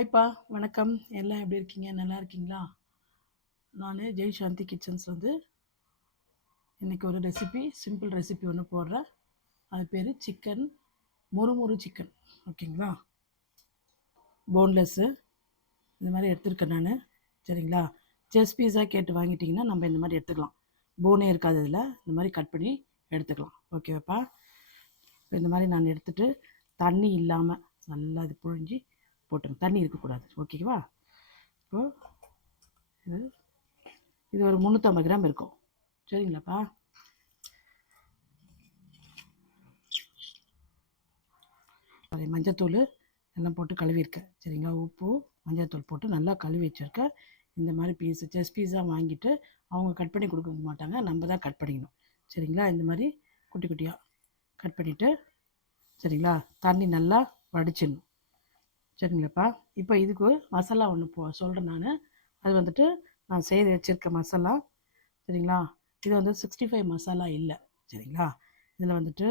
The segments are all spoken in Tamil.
ஹாய்ப்பா, வணக்கம். எல்லாம் எப்படி இருக்கீங்க? நல்லா இருக்கீங்களா? நான் ஜெய் சாந்தி கிச்சன்ஸ்லேருந்து இன்றைக்கி ஒரு ரெசிபி, சிம்பிள் ரெசிபி ஒன்று போடுறேன். அது பேர் சிக்கன் முறுமுறு சிக்கன். ஓகேங்களா? போன்லெஸ்ஸு இந்த மாதிரி எடுத்துருக்கேன் நான். சரிங்களா? செஸ் பீஸாக கேட்டு வாங்கிட்டிங்கன்னா நம்ம இந்த மாதிரி எடுத்துக்கலாம். போனே இருக்காது இதில். இந்த மாதிரி கட் பண்ணி எடுத்துக்கலாம். ஓகேவாப்பா? இந்த மாதிரி நான் எடுத்துகிட்டு தண்ணி இல்லாமல் நல்லா இது புழிஞ்சி போட்டுருங்க. தண்ணி இருக்கக்கூடாது. ஓகேவா? இப்போது இது ஒரு 350 கிராம் இருக்கும். சரிங்களாப்பா? அது மஞ்சத்தூள் எல்லாம் போட்டு கழுவிருக்கேன். சரிங்களா? உப்பு மஞ்சத்தூள் போட்டு நல்லா கழுவி வச்சுருக்கேன். இந்த மாதிரி செஸ் பீஸாக வாங்கிட்டு அவங்க கட் பண்ணி கொடுக்க மாட்டாங்க, நம்ம தான் கட் பண்ணிக்கணும். சரிங்களா? இந்த மாதிரி குட்டி குட்டியாக கட் பண்ணிவிட்டு, சரிங்களா, தண்ணி நல்லா வடிச்சிடணும். சரிங்களாப்பா? இப்போ இதுக்கு மசாலா ஒன்று சொல்கிறேன் நான். அது வந்துட்டு நான் செய்து வச்சுருக்க மசாலா. சரிங்களா? இது வந்து 65 மசாலா இல்லை. சரிங்களா? இதில் வந்துட்டு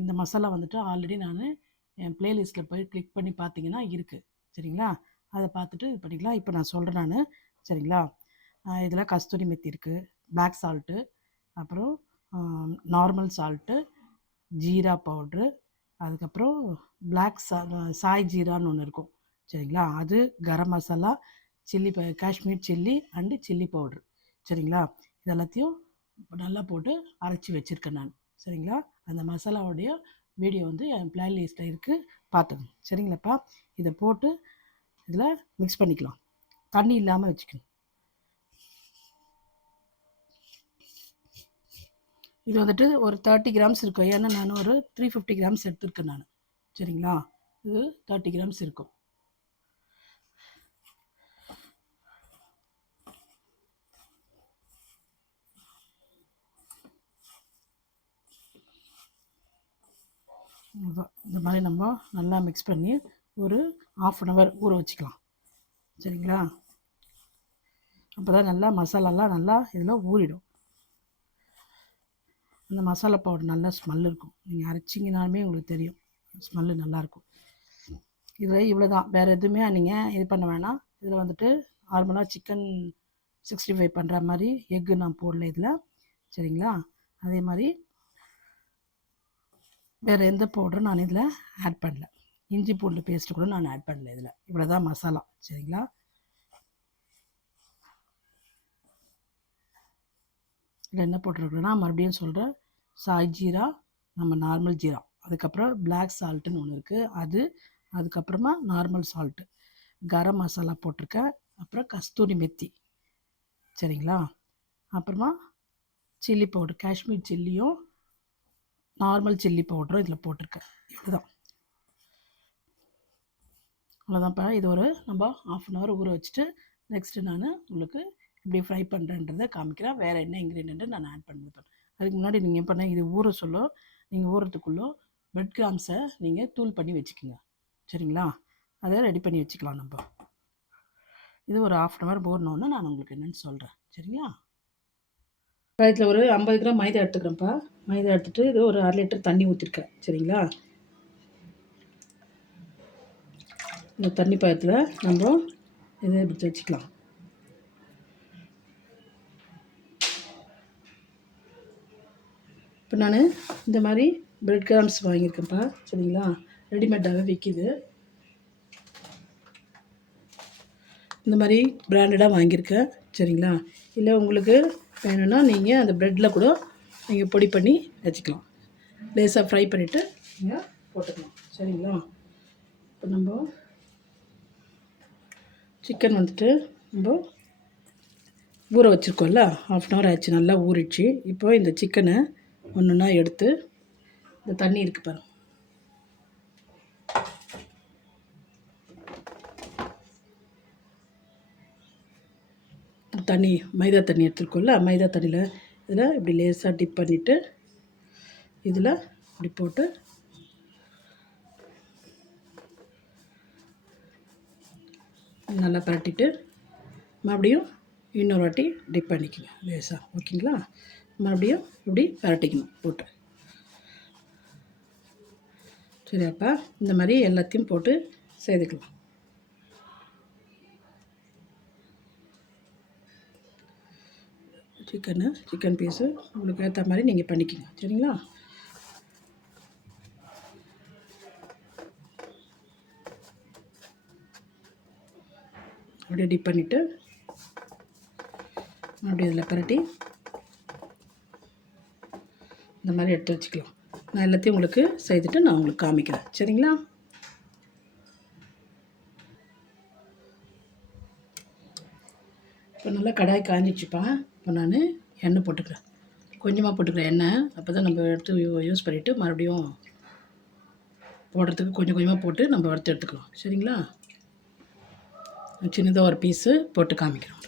இந்த மசாலா வந்துட்டு ஆல்ரெடி நான் என் ப்ளேலிஸ்ட்டில் போய் கிளிக் பண்ணி பார்த்தீங்கன்னா இருக்குது. சரிங்களா? அதை பார்த்துட்டு இது பண்ணிக்கலாம். இப்போ நான் சொல்கிறேன் நான். சரிங்களா? இதில் கஸ்தூரி மெத்தி இருக்குது, பிளாக் சால்ட்டு, அப்புறம் நார்மல் சால்ட்டு, ஜீரா பவுட்ரு, அதுக்கப்புறம் பிளாக் சாய் ஜீரான்னு ஒன்று இருக்கும். சரிங்களா? அது garam masala, Kashmir chilli and chilli powder. சரிங்களா? இது எல்லாத்தையும் நல்லா போட்டு அரைச்சி வச்சுருக்கேன் நான். சரிங்களா? அந்த மசாலாவுடைய வீடியோ வந்து என் ப்ளேலிஸ்ட்டில் இருக்குது, பார்த்துக்கணும். சரிங்களாப்பா? இதை போட்டு இதில் மிக்ஸ் பண்ணிக்கலாம். தண்ணி இல்லாமல் வச்சுக்கணும். இது வந்துட்டு ஒரு 30 கிராம்ஸ் இருக்கும். ஏன்னா நான் ஒரு 350 கிராம்ஸ் எடுத்துருக்கேன் நான். சரிங்களா? இது 30 கிராம்ஸ் இருக்கும். இந்த மாதிரி நம்ம நல்லா மிக்ஸ் பண்ணி ஒரு 1/2 hour ஊற வச்சுக்கலாம். சரிங்களா? அப்போ தான் நல்லா மசாலாலாம் நல்லா இதில் ஊறிடும். அந்த மசாலா பவுடர் நல்லா ஸ்மெல் இருக்கும். நீங்கள் அரைச்சிங்கனாலுமே உங்களுக்கு தெரியும், ஸ்மெல்லு நல்லாயிருக்கும். இதில் இவ்வளோ தான், வேறு எதுவுமே நீங்கள் இது பண்ண வேணாம். இதில் வந்துட்டு நார்மலாக சிக்கன் 65 பண்ணுற மாதிரி எக்கு நான் போடல இதில். சரிங்களா? அதே மாதிரி வேறு எந்த பவுடரும் நான் இதில் ஆட் பண்ணல. இஞ்சி பூண்டு பேஸ்ட்டு கூட நான் ஆட் பண்ணல இதில். இவ்வளோ தான் மசாலா. சரிங்களா? இதில் என்ன போட்டிருக்குன்னா மறுபடியும் சொல்கிறேன், சாய் ஜீரா, நம்ம நார்மல் ஜீரா, அதுக்கப்புறம் பிளாக் சால்ட்டுன்னு ஒன்று இருக்குது, அதுக்கப்புறமா நார்மல் சால்ட்டு, கரம் மசாலா போட்டிருக்கேன், அப்புறம் கஸ்தூரி மெத்தி. சரிங்களா? அப்புறமா சில்லி பவுடர், காஷ்மீர் சில்லியும் நார்மல் சில்லி பவுடரும் இதில் போட்டிருக்கேன். இவ்வளோதான். அவ்வளோதான்ப்பா. இது ஒரு நம்ம 1/2 hour ஊற வச்சுட்டு நெக்ஸ்ட்டு நான் உங்களுக்கு இப்படி ஃப்ரை பண்ணுறேன்றதை காமிக்கிறேன். வேறு என்ன இன்க்ரீடியண்ட்டு நான் ஆட் பண்ணிப்பேன். அதுக்கு முன்னாடி நீங்கள் என்ன பண்ண, இது ஊற சொல்ல நீங்கள் ஊறத்துக்குள்ளே பிரெட் கிராம்ஸை நீங்கள் தூள் பண்ணி வச்சுக்கோங்க. சரிங்களா? அதை ரெடி பண்ணி வச்சுக்கலாம் நம்ம. இது ஒரு 1/2 hour ஊறினோன்னு நான் உங்களுக்கு என்னென்னு சொல்கிறேன். சரிங்களா? இதில் ஒரு 50 கிராம் மைதா எடுத்துக்கிறேன்ப்பா. மைதா எடுத்துகிட்டு இது ஒரு 1/2 லிட்டர் தண்ணி ஊற்றிருக்கேன். சரிங்களா? இந்த தண்ணி பாயத்தில் நம்ம இதை இப்படி வச்சுக்கலாம். இப்போ நான் இந்த மாதிரி பிரெட் கிராம்ஸ் வாங்கியிருக்கேன்ப்பா. சரிங்களா? ரெடிமேடாகவே விற்கிது. இந்த மாதிரி பிராண்டடாக வாங்கியிருக்கேன். சரிங்களா? இல்லை உங்களுக்கு வேணும்னா நீங்கள் அந்த ப்ரெட்டில் கூட நீங்கள் பொடி பண்ணி வச்சுக்கலாம். லேசாக ஃப்ரை பண்ணிவிட்டு நீங்கள் போட்டுக்கலாம். சரிங்களா? இப்போ நம்ம சிக்கன் வந்துட்டு நம்ம ஊற வச்சுருக்கோம்ல, 1/2 hour ஆச்சு, நல்லா ஊறிடுச்சு. இப்போ இந்த சிக்கனை ஒன்றுன்னா எடுத்து இந்த தண்ணி இருக்குது பாருங்க, தண்ணி மைதா தண்ணி எடுத்துருக்கோம்ல, மைதா தண்ணியில் இதில் இப்படி லேசாக டிப் பண்ணிவிட்டு இதில் இப்படி போட்டு நல்லா பரட்டிட்டு மறுபடியும் இன்னொரு வாட்டி டிப் பண்ணிக்கணும் லேசாக. ஓகேங்களா? மறுபடியும் இப்படி பரட்டிக்கணும் போட்டு. சரியாப்பா? இந்த மாதிரி எல்லாத்தையும் போட்டு சேர்த்துக்கலாம். சிக்கன் பீஸு உங்களுக்கு ஏற்ற மாதிரி நீங்கள் பண்ணிக்கோங்க. சரிங்களா? அப்படியே டிப் பண்ணிவிட்டு அப்படியே இதில் பரட்டி இந்த மாதிரி எடுத்து வச்சுக்கலாம். நான் எல்லாத்தையும் உங்களுக்கு செய்துட்டு நான் உங்களுக்கு காமிக்கிறேன். சரிங்களா? இப்போ நல்லா கடாய் காஞ்சிச்சுப்பா. இப்போ நான் எண்ணெய் போட்டுக்கிறேன். கொஞ்சமாக போட்டுக்கிறேன் எண்ணெய். அப்போ தான் நம்ம எடுத்து யூஸ் பண்ணிவிட்டு மறுபடியும் போடுறதுக்கு கொஞ்சம் கொஞ்சமாக போட்டு நம்ம வறுத்து எடுத்துக்கலாம். சரிங்களா? சின்னதாக ஒரு பீஸு போட்டு காமிக்கிறோம்.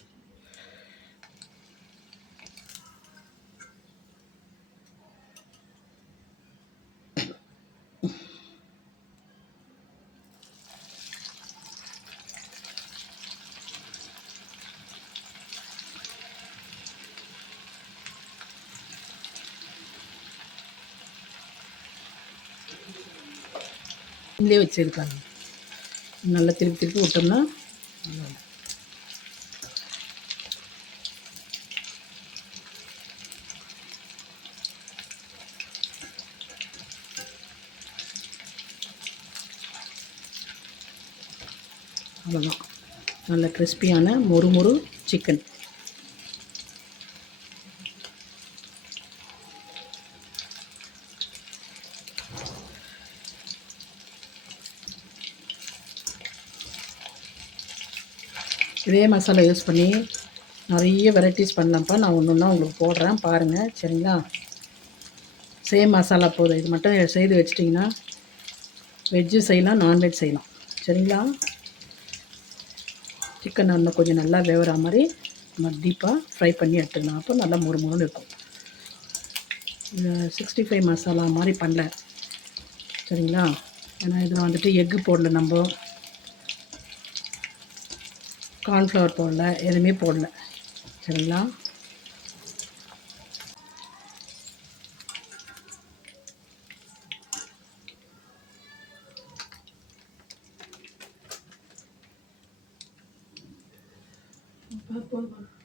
இதிலே வச்சுருக்காங்க. நல்லா திருப்பி திருப்பி விட்டோம்னா அவ்வளோதான். நல்ல கிறிஸ்பியான மொறு சிக்கன். இதே மசாலா யூஸ் பண்ணி நிறைய வெரைட்டிஸ் பண்ணலாம்ப்பா. நான் ஒன்று ஒன்றா உங்களுக்கு போடுறேன் பாருங்கள். சரிங்களா? சேம் மசாலா போதும். இது மட்டும் செய்து வச்சிட்டிங்கன்னா வெஜ்ஜு செய்யலாம், நான்வெஜ் செய்யலாம். சரிங்களா? சிக்கன் இன்னும் கொஞ்சம் நல்லா வேவுற மாதிரி நம்ம டீப்பாக ஃப்ரை பண்ணி எடுத்துக்கலாம். அப்போ நல்லா முறுமுறுன்னு இருக்கும். இந்த 65 மசாலா மாதிரி பண்ணல. சரிங்களா? ஏன்னா இதில் வந்துட்டு எக்கு போடல, நம்ம கார்ன்ஃப்ளவர் போடல, எதுவுமே போடல. சரிங்களா? போதும்.